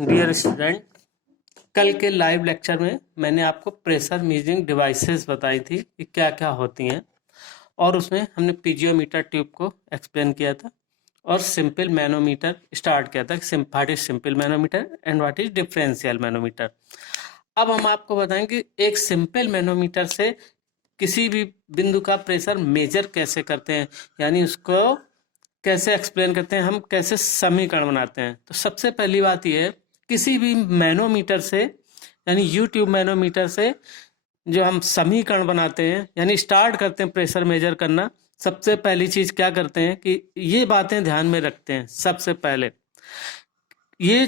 Dear student, कल के live lecture में मैंने आपको प्रेशर मेजरिंग डिवाइसेस बताई थी कि क्या क्या होती हैं, और उसमें हमने पीजियोमीटर ट्यूब को एक्सप्लेन किया था और सिंपल मैनोमीटर स्टार्ट किया था। What is simple manometer and what is differential manometer. अब हम आपको बताएंगे कि एक सिंपल मैनोमीटर से किसी भी बिंदु का प्रेशर मेजर कैसे करते हैं, यानी उसको कैसे एक्सप्लेन करते हैं, हम कैसे समीकरण बनाते हैं। तो सबसे पहली बात यह है, किसी भी मैनोमीटर से यानी यूट्यूब मैनोमीटर से जो हम समीकरण बनाते हैं यानी स्टार्ट करते हैं प्रेशर मेजर करना, सबसे पहली चीज क्या करते हैं कि ये बातें ध्यान में रखते हैं। सबसे पहले ये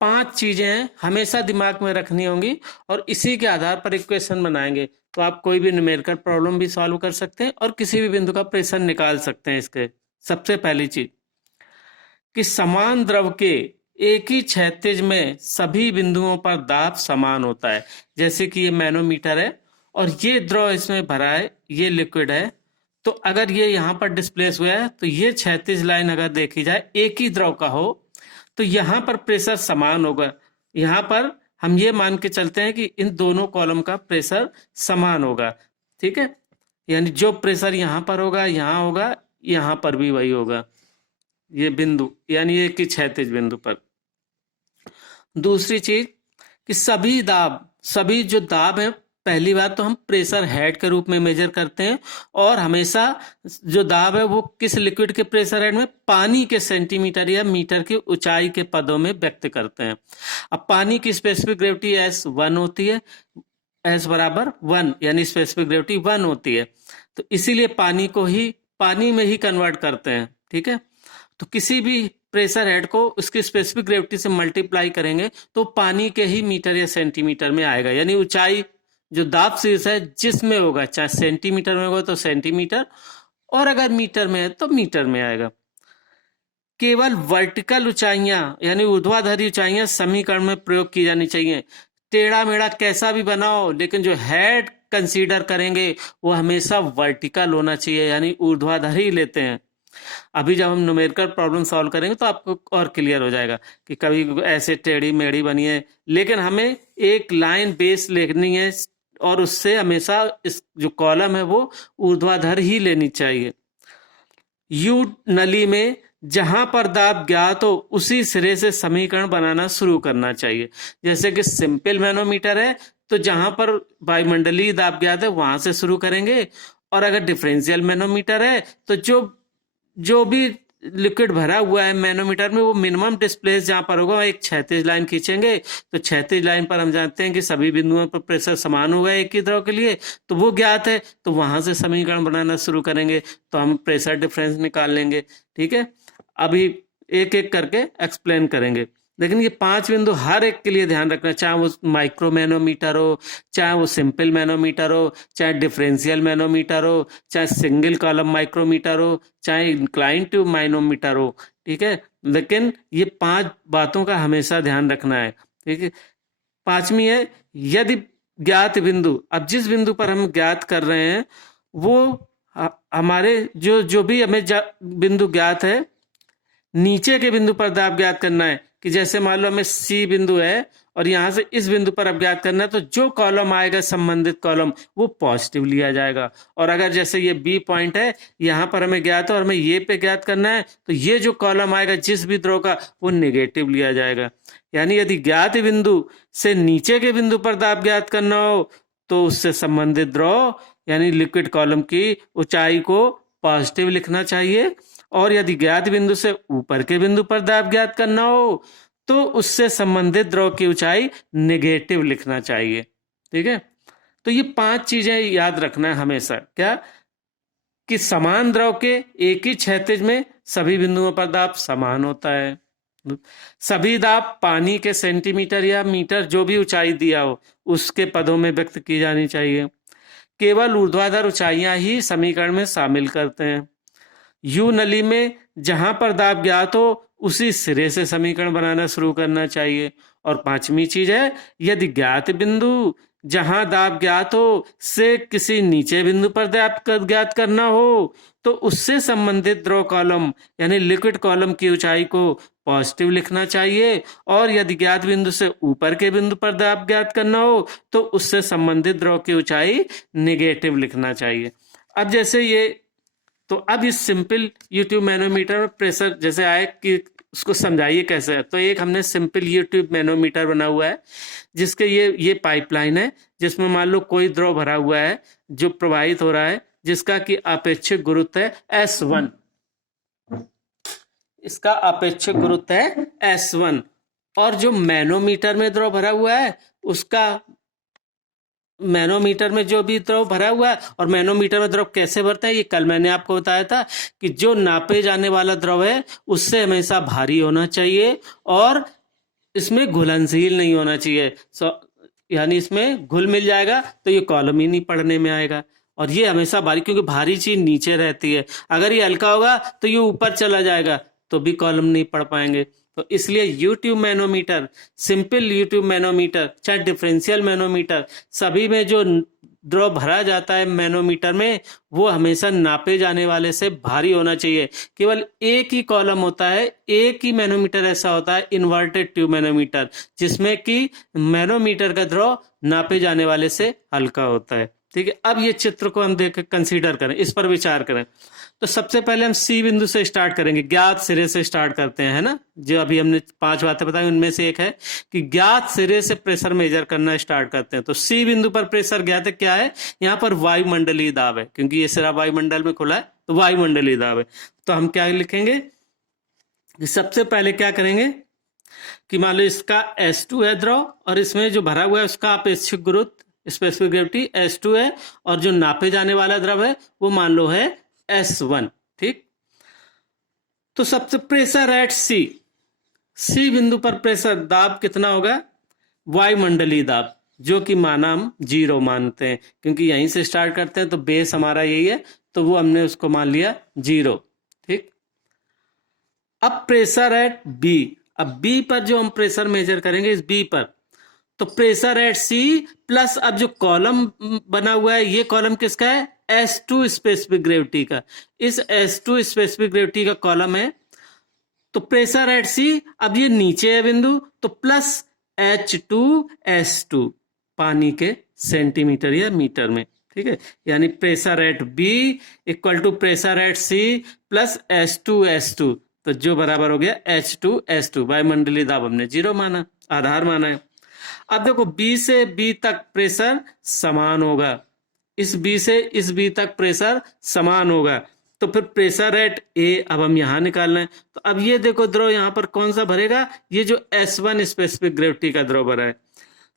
5 चीजें हमेशा दिमाग में रखनी होंगी और इसी के आधार पर इक्वेशन बनाएंगे तो आप कोई भी न्यूमेरिकल प्रॉब्लम भी सॉल्व कर सकते हैं और किसी भी बिंदु का प्रेशर निकाल सकते हैं। इसके सबसे पहली चीज कि समान द्रव के एक ही क्षैतिज में सभी बिंदुओं पर दाब समान होता है। जैसे कि ये मैनोमीटर है और ये द्रव इसमें भरा है, ये लिक्विड है, तो अगर ये यहाँ पर डिस्प्लेस हुआ है तो ये क्षैतिज लाइन अगर देखी जाए एक ही द्रव का हो तो यहाँ पर प्रेशर समान होगा। यहाँ पर हम ये मान के चलते हैं कि इन दोनों कॉलम का प्रेशर समान होगा। ठीक है, यानी जो प्रेशर यहाँ पर होगा यहाँ होगा, यहाँ पर भी वही होगा, ये बिंदु यानी ये कि क्षैतिज बिंदु पर। दूसरी चीज कि सभी जो दाब है, पहली बात तो हम प्रेशर हेड के रूप में मेजर करते हैं और हमेशा जो दाब है वो किस लिक्विड के प्रेशर हेड में, पानी के सेंटीमीटर या मीटर की ऊंचाई के पदों में व्यक्त करते हैं। अब पानी की स्पेसिफिक ग्रेविटी S1 होती है, S बराबर 1 यानी स्पेसिफिक ग्रेविटी 1 होती है, तो इसीलिए पानी में ही कन्वर्ट करते हैं। ठीक है, तो किसी भी प्रेशर हेड को उसकी स्पेसिफिक ग्रेविटी से मल्टीप्लाई करेंगे तो पानी के ही मीटर या सेंटीमीटर में आएगा, यानी ऊंचाई जो दाब शीर्ष है जिसमें होगा, चाहे सेंटीमीटर में होगा तो सेंटीमीटर और अगर मीटर में है तो मीटर में आएगा। केवल वर्टिकल ऊंचाइयां यानी ऊर्ध्वाधरी ऊंचाइयां समीकरण में प्रयोग की जानी चाहिए। टेढ़ा मेढ़ा कैसा भी बनाओ लेकिन जो हेड कंसीडर करेंगे वो हमेशा वर्टिकल होना चाहिए, यानी ऊर्ध्वाधर ही लेते हैं। अभी जब हम न्यूमेरिकल प्रॉब्लम सॉल्व करेंगे तो आपको और क्लियर हो जाएगा कि कभी ऐसे टेढ़ी मेढ़ी बनी है, लेकिन हमें एक लाइन बेस लिखनी है और उससे हमेशा इस जो कॉलम है वो ऊर्ध्वाधर ही लेनी चाहिए। यू नली में जहां पर दाब ज्ञात हो उसी सिरे से समीकरण बनाना शुरू करना चाहिए। जैसे कि सिंपल मैनोमीटर है तो जहां पर वायुमंडलीय दाब ज्ञात है वहां से शुरू करेंगे, और अगर डिफरेंशियल मैनोमीटर है तो जो भी लिक्विड भरा हुआ है मैनोमीटर में वो मिनिमम डिस्प्लेस जहां पर होगा एक क्षैतिज लाइन खींचेंगे, तो क्षैतिज लाइन पर हम जानते हैं कि सभी बिंदुओं पर प्रेशर समान होगा एक ही द्रव के लिए, तो वो ज्ञात है, तो वहां से समीकरण बनाना शुरू करेंगे तो हम प्रेशर डिफरेंस निकाल लेंगे। ठीक है, अभी एक एक करके एक्सप्लेन करेंगे, लेकिन ये 5 बिंदु हर एक के लिए ध्यान रखना, चाहे वो माइक्रो मैनोमीटर हो, चाहे वो सिंपल मैनोमीटर हो, चाहे डिफरेंशियल मैनोमीटर हो, चाहे सिंगल कॉलम माइक्रोमीटर हो, चाहे इंक्लाइन ट्यूब मैनोमीटर हो। ठीक है, लेकिन ये 5 बातों का हमेशा ध्यान रखना है। ठीक है, 5वीं है यदि ज्ञात बिंदु, अब जिस बिंदु पर हम ज्ञात कर रहे हैं वो हमारे जो भी हमें बिंदु ज्ञात है नीचे के बिंदु पर दाब ज्ञात करना है, कि जैसे मान लो हमें सी बिंदु है और यहां से इस बिंदु पर अब ज्ञात करना है, तो जो कॉलम आएगा संबंधित कॉलम वो पॉजिटिव लिया जाएगा। और अगर जैसे ये बी पॉइंट है यहां पर हमें ज्ञात है और हमें ये पे ज्ञात करना है, तो ये जो कॉलम आएगा जिस भी द्रव का वो नेगेटिव लिया जाएगा। यानी यदि ज्ञात बिंदु से नीचे के बिंदु पर दाब ज्ञात करना हो तो उससे संबंधित द्रव यानी लिक्विड कॉलम की ऊंचाई को पॉजिटिव लिखना चाहिए, और यदि ज्ञात बिंदु से ऊपर के बिंदु पर दाब ज्ञात करना हो तो उससे संबंधित द्रव की ऊंचाई नेगेटिव लिखना चाहिए। ठीक है, तो ये 5 चीजें याद रखना है हमेशा, क्या कि समान द्रव के एक ही क्षैतिज में सभी बिंदुओं पर दाब समान होता है। सभी दाब पानी के सेंटीमीटर या मीटर जो भी ऊंचाई दिया हो उसके पदों में व्यक्त की जानी चाहिए। केवल ऊर्ध्वाधर ऊंचाइयां ही समीकरण में शामिल करते हैं। यू नली में जहां पर दाब ज्ञात हो उसी सिरे से समीकरण बनाना शुरू करना चाहिए। और 5वीं चीज है यदि ज्ञात बिंदु जहां दाब ज्ञात हो से किसी नीचे बिंदु पर दाब ज्ञात करना हो तो उससे संबंधित द्रव कॉलम यानी लिक्विड कॉलम की ऊंचाई को पॉजिटिव लिखना चाहिए, और यदि ज्ञात बिंदु से ऊपर के बिंदु पर दाब ज्ञात करना हो तो उससे संबंधित द्रव की ऊंचाई नेगेटिव लिखना चाहिए। अब जैसे ये, तो अब इस सिंपल यूट्यूब मैनोमीटर में प्रेशर जैसे आए कि उसको समझाइए कैसे है। तो एक हमने सिंपल यूट्यूब मैनोमीटर बना हुआ है जिसके ये पाइपलाइन है जिसमें मान लो कोई द्रव भरा हुआ है जो प्रवाहित हो रहा है जिसका कि अपेक्षित गुरुत्व है S1, इसका अपेक्षित गुरुत्व है S1, और जो मैनोमीटर में द्रव भरा हुआ है उसका, मैनोमीटर में जो भी द्रव भरा हुआ है, और मैनोमीटर में द्रव कैसे भरता है ये कल मैंने आपको बताया था कि जो नापे जाने वाला द्रव है उससे हमेशा भारी होना चाहिए और इसमें घुलनशील नहीं होना चाहिए। यानी इसमें घुल मिल जाएगा तो ये कॉलम ही नहीं पढ़ने में आएगा, और ये हमेशा भारी, क्योंकि भारी चीज नीचे रहती है, अगर ये हल्का होगा तो ये ऊपर चला जाएगा तो भी कॉलम नहीं पढ़ पाएंगे। तो इसलिए U tube manometer, simple U tube manometer चाहे डिफरेंशियल मैनोमीटर, सभी में जो द्रव भरा जाता है मैनोमीटर में वो हमेशा नापे जाने वाले से भारी होना चाहिए। केवल एक ही कॉलम होता है, एक ही मैनोमीटर ऐसा होता है इन्वर्टेड ट्यूब मैनोमीटर जिसमें कि मैनोमीटर का द्रव नापे जाने वाले से हल्का होता है। ठीक है, अब ये चित्र को हम देख कंसीडर करें, इस पर विचार करें। तो सबसे पहले हम सी बिंदु से स्टार्ट करेंगे, ज्ञात सिरे से स्टार्ट करते हैं, है ना। जो अभी हमने 5 बातें बताई उनमें से एक है कि ज्ञात सिरे से प्रेशर मेजर करना स्टार्ट करते हैं। तो सी बिंदु पर प्रेशर ज्ञात है, क्या है, यहाँ पर वायुमंडलीय दाब है, क्योंकि ये सिरा वायुमंडल में खुला है तो वायुमंडलीय दाब है। तो हम क्या लिखेंगे कि सबसे पहले क्या करेंगे कि मान लो इसका S2 है द्रव और इसमें जो भरा हुआ है उसका अपेक्षित गुरुत्व स्पेसिफिक ग्रेविटी S2 है, और जो नापे जाने वाला द्रव है वो मान लो है S1। ठीक, तो सबसे प्रेशर एट सी बिंदु पर प्रेशर दाब कितना होगा, वायुमंडलीय दाब, जो कि माना हम 0 मानते हैं क्योंकि यहीं से स्टार्ट करते हैं तो बेस हमारा यही है, तो वो हमने उसको मान लिया 0। ठीक, अब प्रेशर एट बी, अब बी पर जो हम प्रेशर मेजर करेंगे इस बी पर, तो प्रेशर एट सी प्लस, अब जो कॉलम बना हुआ है ये कॉलम किसका है, S2 स्पेसिफिक ग्रेविटी का, इस S2 स्पेसिफिक ग्रेविटी का कॉलम है। तो प्रेशर एट सी, अब ये नीचे है बिंदु, तो प्लस H2S2 पानी के सेंटीमीटर या मीटर में। ठीक है, यानी pressure at B equal to pressure at C plus H2S2, तो जो बराबर हो गया H2S2। वायुमंडलीय दाब हमने 0 माना, आधार माना है। अब देखो बी से बी तक प्रेशर समान होगा, इस बी से इस बी तक प्रेशर समान होगा, तो फिर प्रेशर एट ए अब हम यहां निकालना है। तो अब ये देखो द्रव यहां पर कौन सा भरेगा, ये जो S1 स्पेसिफिक ग्रेविटी का द्रव भरा है,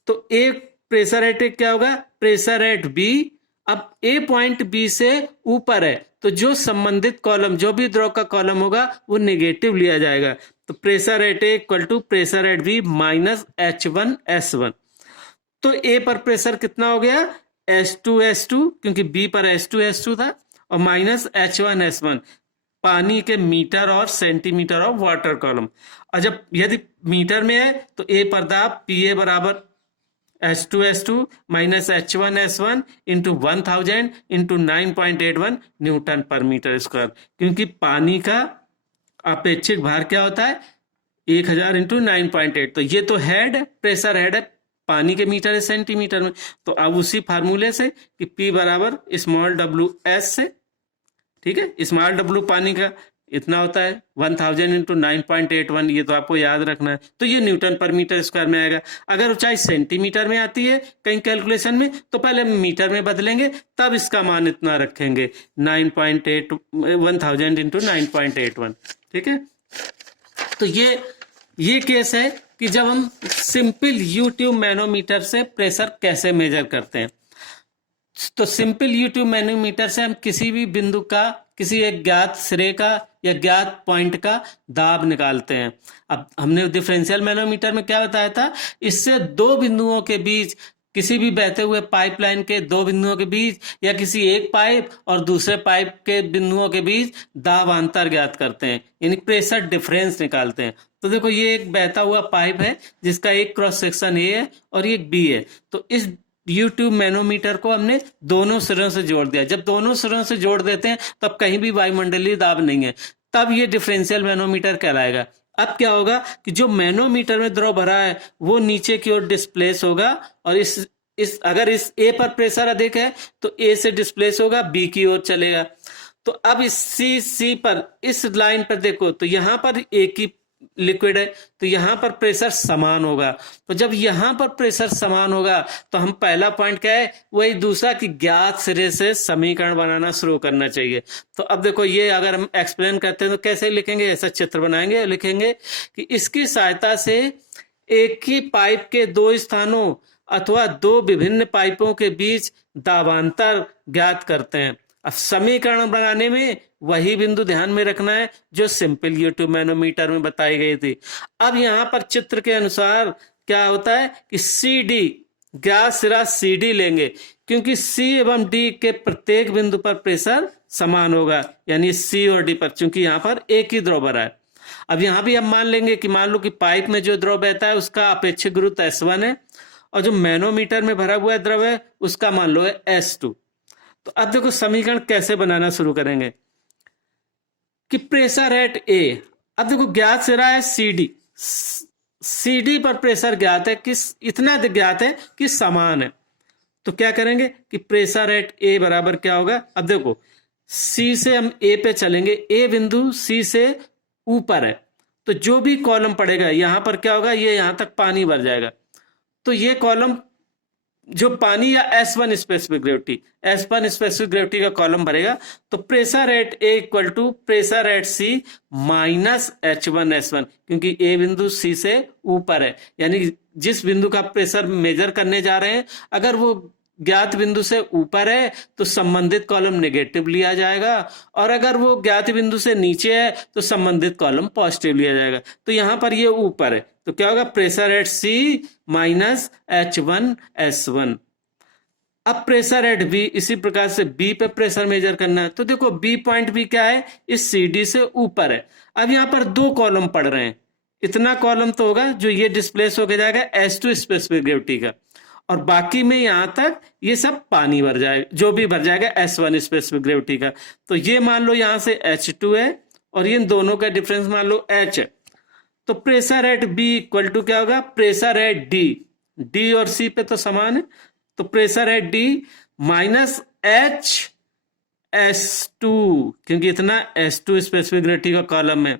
तो एक प्रेशर एट ए क्या होगा, प्रेशर एट बी। अब ए पॉइंट बी से ऊपर है तो जो संबंधित कॉलम, जो भी द्रव का कॉलम होगा वो नेगेटिव लिया जाएगा। तो pressure at A equal to pressure at B minus H1S1। तो ए पर प्रेशर कितना हो गया, H2S2, क्योंकि बी पर H2S2 था, और माइनस H1S1 पानी के मीटर और सेंटीमीटर ऑफ वाटर कॉलम। और जब यदि मीटर में है तो ए पर दाब PA बराबर H2S2 minus H1S1 into 1000 into 9.81 Newton पर मीटर स्क्वायर, क्योंकि पानी का अपेक्षित भार क्या होता है 1000 इंटू 9.8। तो ये तो हेड, प्रेशर हेड है पानी के मीटर है सेंटीमीटर में, तो अब उसी फार्मूले से कि P बराबर स्मॉल WS से, ठीक है, स्मॉल W पानी का इतना होता है 1000 इंटू 9.81, ये तो आपको याद रखना है। तो ये न्यूटन पर मीटर स्क्वायर में आएगा। अगर ऊंचाई सेंटीमीटर में आती है कहीं कैलकुलेशन में तो पहले मीटर में बदलेंगे, तब इसका मान इतना रखेंगे 9.8 1000 इंटू 9.81। ठीक है, तो ये केस है कि जब हम सिंपल यूट्यूब मैनोमीटर से प्रेशर कैसे मेजर करते हैं। तो सिंपल यूट्यूब मैनोमीटर से हम किसी भी बिंदु का, किसी एक ज्ञात सिरे का या ज्ञात पॉइंट का दाब निकालते हैं। अब हमने डिफरेंशियल मैनोमीटर में क्या बताया था, इससे दो बिंदुओं के बीच, किसी भी बहते हुए पाइपलाइन के दो बिंदुओं के बीच या किसी एक पाइप और दूसरे पाइप के बिंदुओं के बीच दाब अंतर ज्ञात करते हैं, यानी प्रेशर डिफरेंस निकालते हैं। तो देखो ये एक बहता हुआ पाइप है जिसका एक क्रॉस सेक्शन ए है और एक बी है। तो इस U-ट्यूब मैनोमीटर को हमने दोनों सिरों से जोड़ दिया। जब दोनों सिरों से जोड़ देते हैं तब कहीं भी वायुमंडलीय दाब नहीं है, तब ये डिफरेंशियल मैनोमीटर कहलाएगा। अब क्या होगा कि जो मैनोमीटर में द्रव भरा है वो नीचे की ओर डिस्प्लेस होगा, और इस अगर इस ए पर प्रेशर अधिक है तो ए से डिस्प्लेस होगा, बी की ओर चलेगा। तो अब इस सी पर इस लाइन पर देखो तो यहां पर एक ही लिक्विड है, तो यहां पर प्रेशर समान होगा। तो जब यहां पर प्रेशर समान होगा तो हम पहला पॉइंट क्या है, वही दूसरा कि ज्ञात सिरे से समीकरण बनाना शुरू करना चाहिए। तो अब देखो ये अगर हम एक्सप्लेन करते हैं तो कैसे लिखेंगे, ऐसा चित्र बनाएंगे, लिखेंगे कि इसकी सहायता से एक ही पाइप के दो स्थानों अथवा दो विभिन्न पाइपों के बीच दाबांतर ज्ञात करते हैं। अब समीकरण बनाने में वही बिंदु ध्यान में रखना है जो सिंपल U-ट्यूब मैनोमीटर में बताई गई थी। अब यहाँ पर चित्र के अनुसार क्या होता है कि CD ज्ञात सिरा CD लेंगे, क्योंकि C एवं D के प्रत्येक बिंदु पर प्रेशर समान होगा, यानी C और D पर, क्योंकि यहाँ पर एक ही द्रव भरा है। अब यहाँ भी हम मान लेंगे कि मान लो कि पाइप में जो द्रव बहता है उसका अपेक्षित गुरुत्व S1 है, और जो मैनोमीटर में भरा हुआ द्रव है उसका मान लो है S2। तो अब देखो समीकरण कैसे बनाना शुरू करेंगे कि प्रेशर एट ए, अब देखो ज्ञात सिरा है CD पर प्रेशर ज्ञात है, किस इतना ज्ञात है कि समान है। तो क्या करेंगे कि प्रेशर एट ए बराबर क्या होगा, अब देखो C से हम A पे चलेंगे, A बिंदु C से ऊपर है, तो जो भी कॉलम पड़ेगा यहां पर क्या होगा, ये यहां तक पानी भर जाएगा। तो ये कॉलम जो पानी या S1 स्पेसिफिक ग्रेविटी का कॉलम भरेगा, तो pressure at A equal to pressure at C minus H1 S1, क्योंकि ए बिंदु सी से ऊपर है, यानी जिस बिंदु का प्रेशर मेजर करने जा रहे हैं अगर वो ज्ञात बिंदु से ऊपर है तो संबंधित कॉलम नेगेटिव लिया जाएगा, और अगर वो ज्ञात बिंदु से नीचे है तो संबंधित कॉलम पॉजिटिव लिया जाएगा। तो यहां पर ये ऊपर है, तो क्या होगा, pressure at C minus H1 S1। अब प्रेशर एट बी, इसी प्रकार से बी पे प्रेशर मेजर करना है, तो देखो बी पॉइंट भी क्या है, इस CD से ऊपर है। अब यहाँ पर दो कॉलम पड़ रहे हैं, इतना कॉलम तो होगा जो ये डिस्प्लेस होकर जाएगा S2 स्पेसिफिक ग्रेविटी का, और बाकी में यहां तक ये सब पानी भर जाएगा, जो भी भर जाएगा S1 स्पेसिफिक ग्रेविटी का। तो ये मान लो यहां से H2 है और इन दोनों का डिफरेंस मान लो H है। तो pressure at B equal to क्या होगा, प्रेशर एट डी और सी पे तो समान है, तो pressure at D minus HS2, क्योंकि इतना S2 स्पेसिफिक ग्रेविटी का कॉलम है,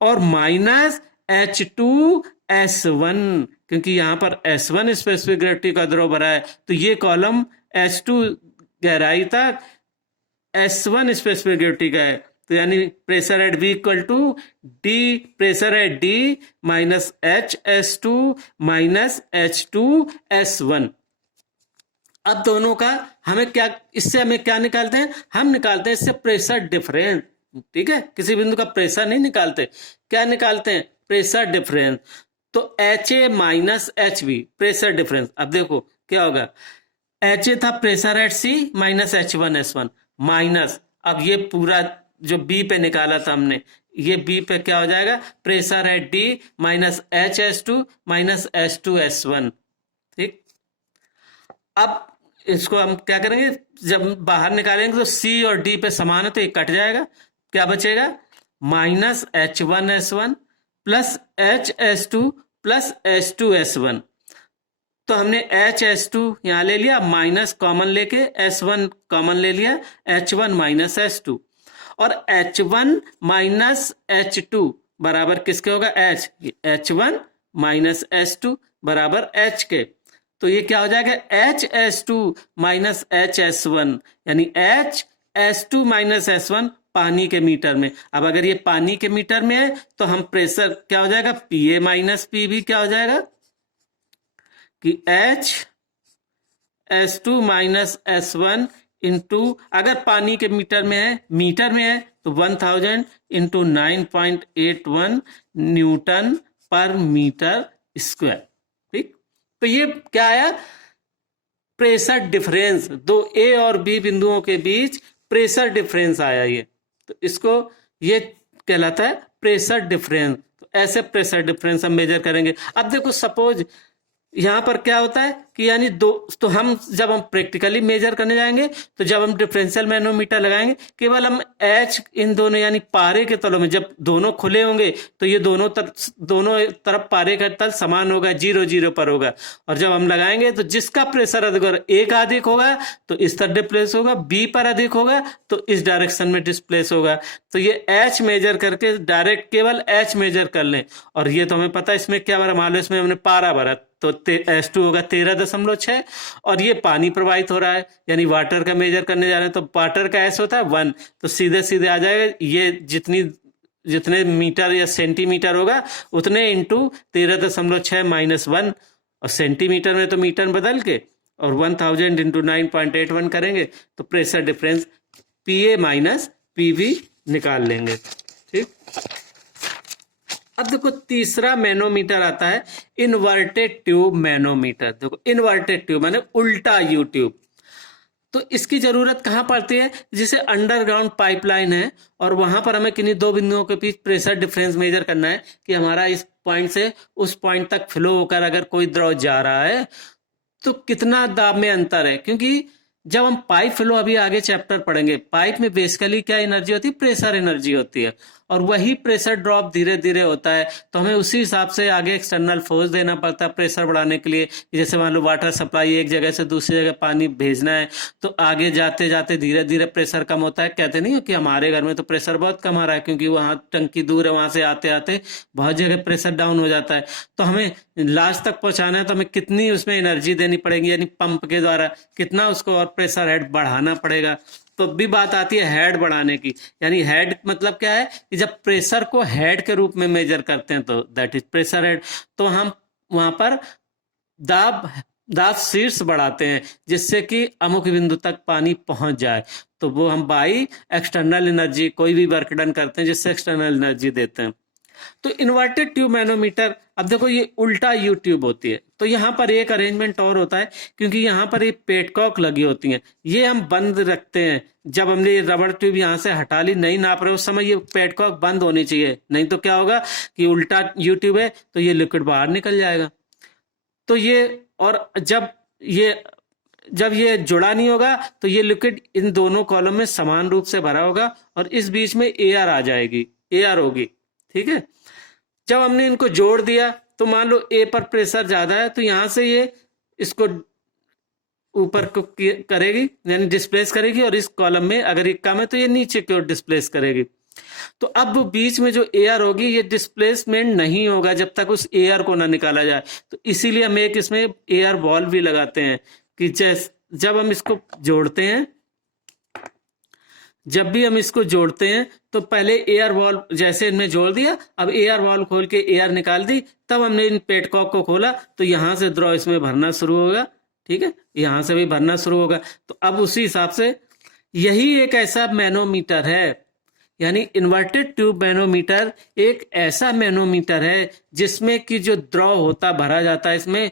और माइनस H2S1, क्योंकि यहां पर S1 स्पेसिफिक ग्रेविटी का द्रव भरा है, तो ये कॉलम H2 गहराई तक S1 स्पेसिफिक ग्रेविटी का है। तो यानी pressure at B equal to D pressure at D minus HS2 minus H2S1। अब दोनों का हमें क्या, इससे हमें क्या निकालते हैं, हम निकालते हैं इससे प्रेशर डिफरेंस। ठीक है, किसी बिंदु का प्रेशर नहीं निकालते, क्या निकालते हैं, प्रेशर डिफरेंस। तो HA minus HB pressure difference. अब देखो क्या होगा, HA था pressure at C minus H1 S1 minus, अब ये पूरा जो B पे निकाला था हमने, ये B पे क्या हो जाएगा, pressure at D minus HS2 minus H2S1। ठीक, अब इसको हम क्या करेंगे, जब बाहर निकालेंगे तो C और D पे समान है तो ये कट जाएगा, क्या बचेगा, minus H1 S1 plus HS2 plus H2S1। तो हमने HS2 यहां ले लिया, माइनस कॉमन लेके S1 कॉमन ले लिया, H1 माइनस S2, और H1 माइनस H2 बराबर किसके होगा, H, H1 माइनस S2 बराबर H के। तो ये क्या हो जाएगा, HS2 माइनस HS1, यानी HS2 माइनस S1 पानी के मीटर में। अब अगर ये पानी के मीटर में है तो हम प्रेशर क्या हो जाएगा, PA माइनस PB क्या हो जाएगा कि HS2 माइनस S1 इंटू, अगर पानी के मीटर में है तो 1000 इंटू 9.81 न्यूटन पर मीटर स्क्वायर। ठीक, तो ये क्या आया, प्रेशर डिफरेंस, दो A और B बिंदुओं के बीच प्रेशर डिफरेंस आया ये, तो इसको ये कहलाता है प्रेशर डिफरेंस। तो ऐसे प्रेशर डिफरेंस हम मेजर करेंगे। अब देखो सपोज यहाँ पर क्या होता है कि यानी दो, तो हम जब हम प्रैक्टिकली मेजर करने जाएंगे तो जब हम डिफरेंशियल मैनोमीटर लगाएंगे केवल हम एच इन दोनों यानी पारे के तलों में, जब दोनों खुले होंगे तो ये दोनों तरफ पारे का तल समान होगा, 0 0 पर होगा। और जब हम लगाएंगे तो जिसका प्रेशर अगर एक अधिक होगा तो इस तरह डिस्प्लेस होगा, बी पर अधिक होगा तो इस डायरेक्शन में डिस्प्लेस होगा। तो ये एच मेजर करके डायरेक्ट केवल एच मेजर कर लें। और ये तो हमें पता है इसमें क्या भरा, मान लो इसमें हमने पारा भरा तो S2 होगा 13.6 और ये पानी प्रवाहित हो रहा है यानी वाटर का मेजर करने जा रहे हैं तो वाटर का S होता है 1, तो सीधे सीधे आ जाएगा ये जितने मीटर या सेंटीमीटर होगा उतने इंटू 13.6 -1, और सेंटीमीटर में तो मीटर बदल के और 1000 इंटू 9.81 करेंगे तो pressure difference PA minus PV निकाल लेंगे। ठीक, अब देखो तीसरा मैनोमीटर आता है इन्वर्टेड ट्यूब मैनोमीटर। देखो इन्वर्टेड ट्यूब माने उल्टा यू ट्यूब। तो इसकी जरूरत कहाँ पड़ती है, जैसे अंडरग्राउंड पाइपलाइन है और वहां पर हमें किन्हीं दो बिंदुओं के बीच प्रेशर डिफरेंस मेजर करना है कि हमारा इस पॉइंट से उस पॉइंट तक फ्लो होकर अगर कोई द्रव जा रहा है तो कितना दाब में अंतर है। क्योंकि जब हम पाइप फ्लो अभी आगे चैप्टर पढ़ेंगे, पाइप में बेसिकली क्या एनर्जी होती है, प्रेशर एनर्जी होती है, और वही प्रेशर ड्रॉप धीरे धीरे होता है। तो हमें उसी हिसाब से आगे एक्सटर्नल फोर्स देना पड़ता है प्रेशर बढ़ाने के लिए। जैसे मान लो वाटर सप्लाई एक जगह से दूसरी जगह पानी भेजना है तो आगे जाते जाते धीरे धीरे प्रेशर कम होता है। कहते नहीं हो कि हमारे घर में तो प्रेशर बहुत कम आ रहा है क्योंकि वहां टंकी दूर है, वहां से आते आते बहुत जगह प्रेशर डाउन हो जाता है। तो हमें लास्ट तक पहुंचाना है तो हमें कितनी उसमें एनर्जी देनी पड़ेगी, यानी पंप के द्वारा कितना उसको और प्रेशर हेड बढ़ाना पड़ेगा। तो भी बात आती है हेड बढ़ाने की, यानी हेड मतलब क्या है कि जब प्रेशर को हेड के रूप में मेजर करते हैं तो दैट इज प्रेशर हेड। तो हम वहां पर दाब शीर्ष बढ़ाते हैं जिससे कि अमुक बिंदु तक पानी पहुंच जाए। तो वो हम बाई एक्सटर्नल एनर्जी कोई भी वर्क डन करते हैं जिससे एक्सटर्नल एनर्जी देते हैं। तो इन्वर्टेड ट्यूब मैनोमीटर, अब देखो ये उल्टा यू ट्यूब होती है। तो यहाँ पर एक अरेंजमेंट और होता है क्योंकि यहाँ पर ये पेटकॉक लगी होती हैं, ये हम बंद रखते हैं। जब हमने ये रबड़ ट्यूब यहाँ से हटा ली, नहीं नाप रहे उस समय ये पेटकॉक बंद होनी चाहिए, नहीं तो क्या होगा कि उल्टा यू ट्यूब है तो ये लिक्विड बाहर निकल जाएगा। तो ये, और जब ये जुड़ा नहीं होगा तो ये लिक्विड इन दोनों कॉलम में समान रूप से भरा होगा और इस बीच में एयर आ जाएगी, एयर होगी। ठीक है, जब हमने इनको जोड़ दिया तो मान लो ए पर प्रेशर ज्यादा है तो यहां से ये इसको ऊपर को करेगी यानी डिस्प्लेस करेगी, और इस कॉलम में अगर ये कम है तो ये नीचे की ओर डिस्प्लेस करेगी। तो अब बीच में जो एयर होगी ये डिस्प्लेसमेंट नहीं होगा जब तक उस एयर को ना निकाला जाए। तो इसीलिए हम एक इसमें एयर वॉल्व भी लगाते हैं कि जब हम इसको जोड़ते हैं, जब भी हम इसको जोड़ते हैं तो पहले एयर वॉल्व जैसे इनमें जोड़ दिया, अब एयर वॉल्व खोल के एयर निकाल दी, तब हमने इन पेटकॉक को खोला तो यहां से द्रव इसमें भरना शुरू होगा। ठीक है, यहां से भी भरना शुरू होगा। तो अब उसी हिसाब से यही एक ऐसा मैनोमीटर है, यानी इन्वर्टेड ट्यूब मैनोमीटर एक ऐसा मैनोमीटर है जिसमें कि जो द्रव होता भरा जाता है, इसमें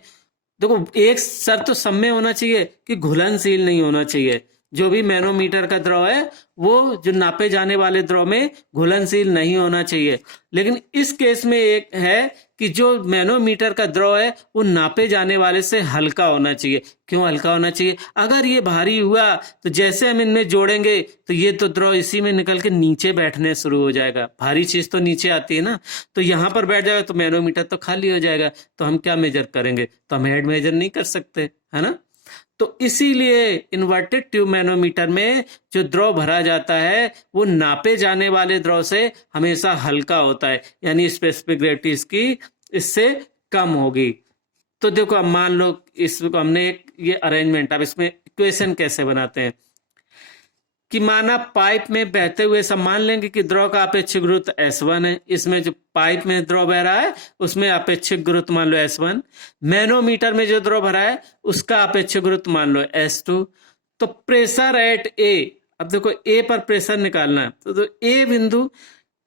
देखो एक शर्त तो सब में होना चाहिए कि घुलनशील नहीं होना चाहिए। जो भी मैनोमीटर का द्रव है वो जो नापे जाने वाले द्रव में घुलनशील नहीं होना चाहिए। लेकिन इस केस में एक है कि जो मैनोमीटर का द्रव है वो नापे जाने वाले से हल्का होना चाहिए। क्यों हल्का होना चाहिए? अगर ये भारी हुआ तो जैसे हम इनमें जोड़ेंगे तो ये तो द्रव इसी में निकल के नीचे बैठने शुरू हो जाएगा। भारी चीज तो नीचे आती है ना, तो यहाँ पर बैठ जाएगा तो मैनोमीटर तो खाली हो जाएगा। तो हम क्या मेजर करेंगे? तो हम हेड मेजर नहीं कर सकते, है ना। तो इसीलिए इन्वर्टेड ट्यूब मैनोमीटर में जो द्रव भरा जाता है वो नापे जाने वाले द्रव से हमेशा हल्का होता है, यानी स्पेसिफिक ग्रेविटी इसकी इससे कम होगी। तो देखो अब मान लो इसको हमने एक ये अरेंजमेंट, अब इसमें इक्वेशन कैसे बनाते हैं कि माना पाइप में बहते हुए सब मान लेंगे कि द्रव का अपेक्षित गुरुत्व S1 है। इसमें जो पाइप में द्रव बह रहा है उसमें अपेक्षित गुरुत्व मान लो S1। मैनोमीटर में जो द्रव भरा है उसका अपेक्षित गुरुत्व मान लो S2। तो प्रेशर एट A, अब देखो A पर प्रेशर निकालना है तो A बिंदु,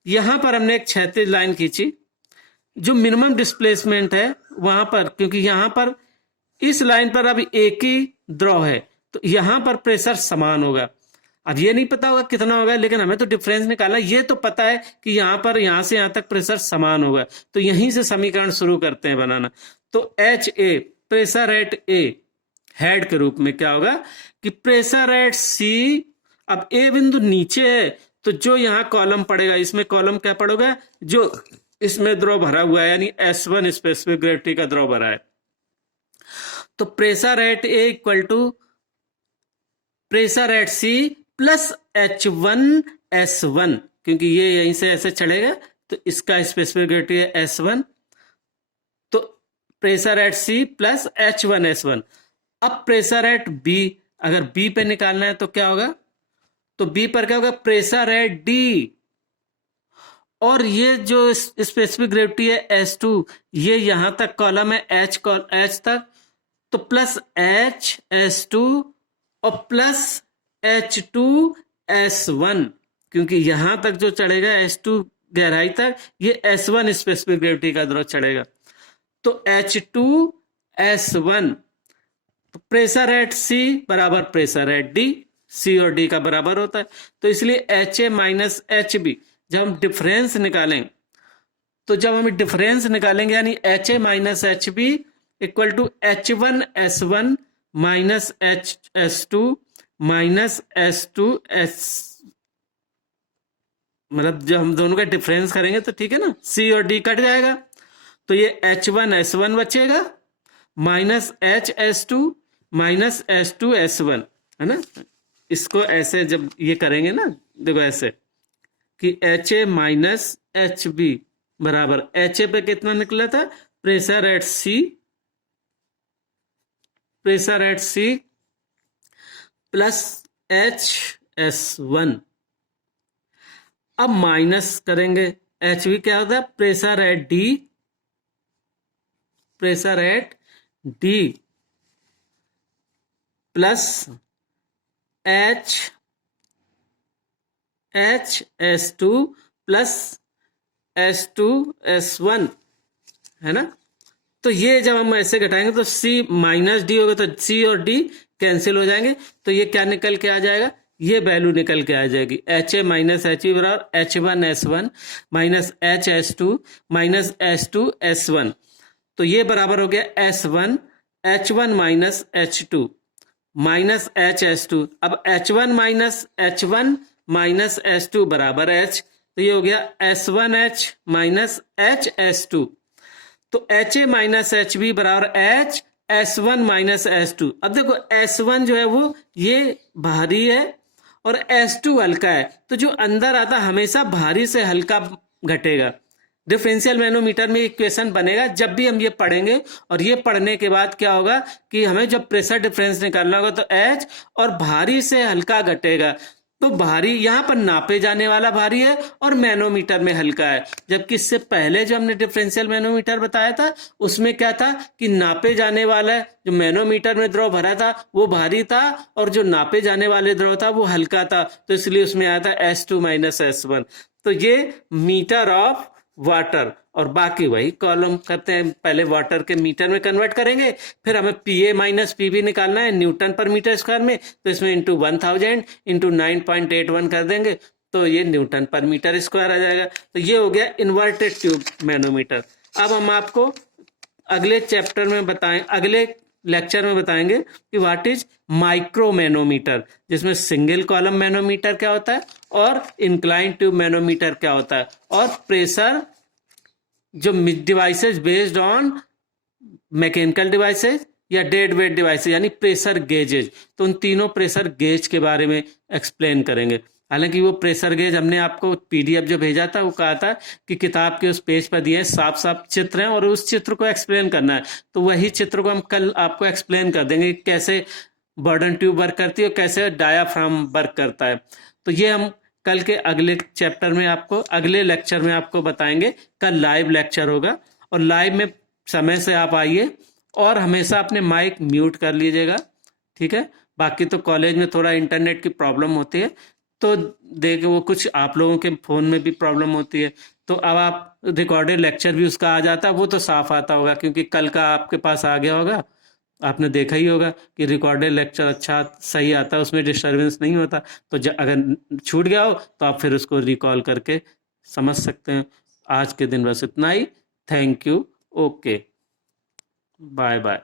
यहां पर हमने एक क्षैतिज लाइन खींची, जो मिनिमम डिस्प्लेसमेंट है वहां पर, क्योंकि यहां पर इस लाइन पर अभी एक ही द्रव है तो यहां पर प्रेशर समान होगा। अब ये नहीं पता होगा कितना होगा, लेकिन हमें तो डिफरेंस निकालना। ये तो पता है कि यहाँ पर यहाँ से यहाँ तक प्रेशर समान होगा, तो यहीं से समीकरण शुरू करते हैं बनाना। तो HA pressure at A head के रूप में क्या होगा कि प्रेशर एट सी, अब ए बिंदु नीचे है तो जो यहाँ कॉलम पड़ेगा, इसमें कॉलम क्या पड़ेगा, जो इसमें द्रव भरा हुआ है यानी S1 स्पेसिफिक ग्रेविटी का द्रव भरा है। तो pressure at A equal to pressure at C plus H1S1, क्योंकि ये यहीं से ऐसे चढ़ेगा तो इसका स्पेसिफिक ग्रेविटी है S1, तो pressure at C plus H1S1। अब प्रेशर एट बी, अगर बी पे निकालना है तो क्या होगा, तो बी पर क्या होगा, प्रेशर एट डी, और ये जो स्पेसिफिक ग्रेविटी है S2, ये यहां तक कॉलम है H तक, तो प्लस HS2 और प्लस H2S1, क्योंकि यहां तक जो चढ़ेगा S2 गहराई तक, ये S1 स्पेसिफिक ग्रेविटी का द्रव चढ़ेगा, तो H2S1। तो प्रेशर एट सी बराबर प्रेशर एट डी, सी और डी का बराबर होता है, तो इसलिए HA माइनस HB, जब हम डिफरेंस निकालें, तो जब हम डिफरेंस निकालेंगे यानी HA minus HB equal to H1S1 minus HS2 minus S2S, मतलब जब हम दोनों का डिफरेंस करेंगे तो ठीक है ना, C और D कट जाएगा, तो ये H1S1 बचेगा माइनस HS2 माइनस S2S1, है ना। इसको ऐसे जब ये करेंगे ना, देखो ऐसे कि HA माइनस HB बराबर HA पे कितना निकला था, pressure at C plus HS1। अब माइनस करेंगे, HB क्या होता है, pressure at D plus HS2 plus S2S1, है ना। तो ये जब हम ऐसे घटाएंगे तो C माइनस डी होगा, तो C और D कैंसिल हो जाएंगे, तो ये क्या निकल के आ जाएगा, ये वैल्यू निकल के आ जाएगी, HA माइनस HB बराबर H1S1 minus HS2 minus S2S1, तो ये बराबर हो गया S1 H1 minus H2 minus HS2। अब H1 माइनस H2 बराबर H, तो ये हो गया S1H माइनस HS2, तो HA माइनस HB बराबर H S1 माइनस S2। अब देखो S1 जो है वो ये भारी है और S2 हल्का है, तो जो अंदर आता हमेशा भारी से हल्का घटेगा। डिफरेंशियल मैनोमीटर में इक्वेशन बनेगा जब भी हम ये पढ़ेंगे, और ये पढ़ने के बाद क्या होगा कि हमें जब प्रेशर डिफरेंस निकालना होगा तो H और भारी से हल्का घटेगा, तो भारी यहाँ पर नापे जाने वाला भारी है और मैनोमीटर में हल्का है, जबकि इससे पहले जो हमने डिफरेंशियल मैनोमीटर बताया था उसमें क्या था कि नापे जाने वाला जो मैनोमीटर में द्रव भरा था वो भारी था और जो नापे जाने वाले द्रव था वो हल्का था, तो इसलिए उसमें आया था S2 माइनस S1। तो ये मीटर ऑफ वाटर, और बाकी वही कॉलम करते हैं, पहले वाटर के मीटर में कन्वर्ट करेंगे, फिर हमें PA माइनस PB निकालना है न्यूटन पर मीटर स्क्वायर में, तो इसमें इंटू 1000 इंटू 9.81 कर देंगे तो ये न्यूटन पर मीटर स्क्वायर आ जाएगा। तो ये हो गया इन्वर्टेड ट्यूब मैनोमीटर। अब हम आपको अगले चैप्टर में अगले लेक्चर में बताएंगे कि व्हाट इज माइक्रो मैनोमीटर, जिसमें सिंगल कॉलम मैनोमीटर क्या होता है और इंक्लाइन ट्यूब मैनोमीटर क्या होता है, और प्रेशर जो devices based on mechanical devices या डेड वेट डिवाइसेस यानी प्रेशर गेजेज, तो उन तीनों प्रेशर गेज के बारे में एक्सप्लेन करेंगे। हालांकि वो प्रेशर गेज हमने आपको PDF जो भेजा था वो कहा था कि किताब के उस पेज पर दिए साफ साफ चित्र हैं और उस चित्र को एक्सप्लेन करना है, तो वही चित्र को हम कल आपको एक्सप्लेन कर देंगे कि कैसे बर्डन ट्यूब वर्क करती है और कैसे डायाफ्राम वर्क करता है। तो ये हम कल के अगले चैप्टर में आपको अगले लेक्चर में आपको बताएंगे। कल लाइव लेक्चर होगा और लाइव में समय से आप आइए और हमेशा अपने माइक म्यूट कर लीजिएगा, ठीक है। बाकी तो कॉलेज में थोड़ा इंटरनेट की प्रॉब्लम होती है, तो देखिए वो कुछ आप लोगों के फ़ोन में भी प्रॉब्लम होती है, तो अब आप रिकॉर्डेड लेक्चर भी उसका आ जाता है, वो तो साफ आता होगा क्योंकि कल का आपके पास आ गया होगा, आपने देखा ही होगा कि रिकॉर्डेड लेक्चर अच्छा सही आता है, उसमें डिस्टर्बेंस नहीं होता। तो अगर छूट गया हो तो आप फिर उसको रिकॉल करके समझ सकते हैं। आज के दिन बस इतना ही। Thank you. Okay, bye bye.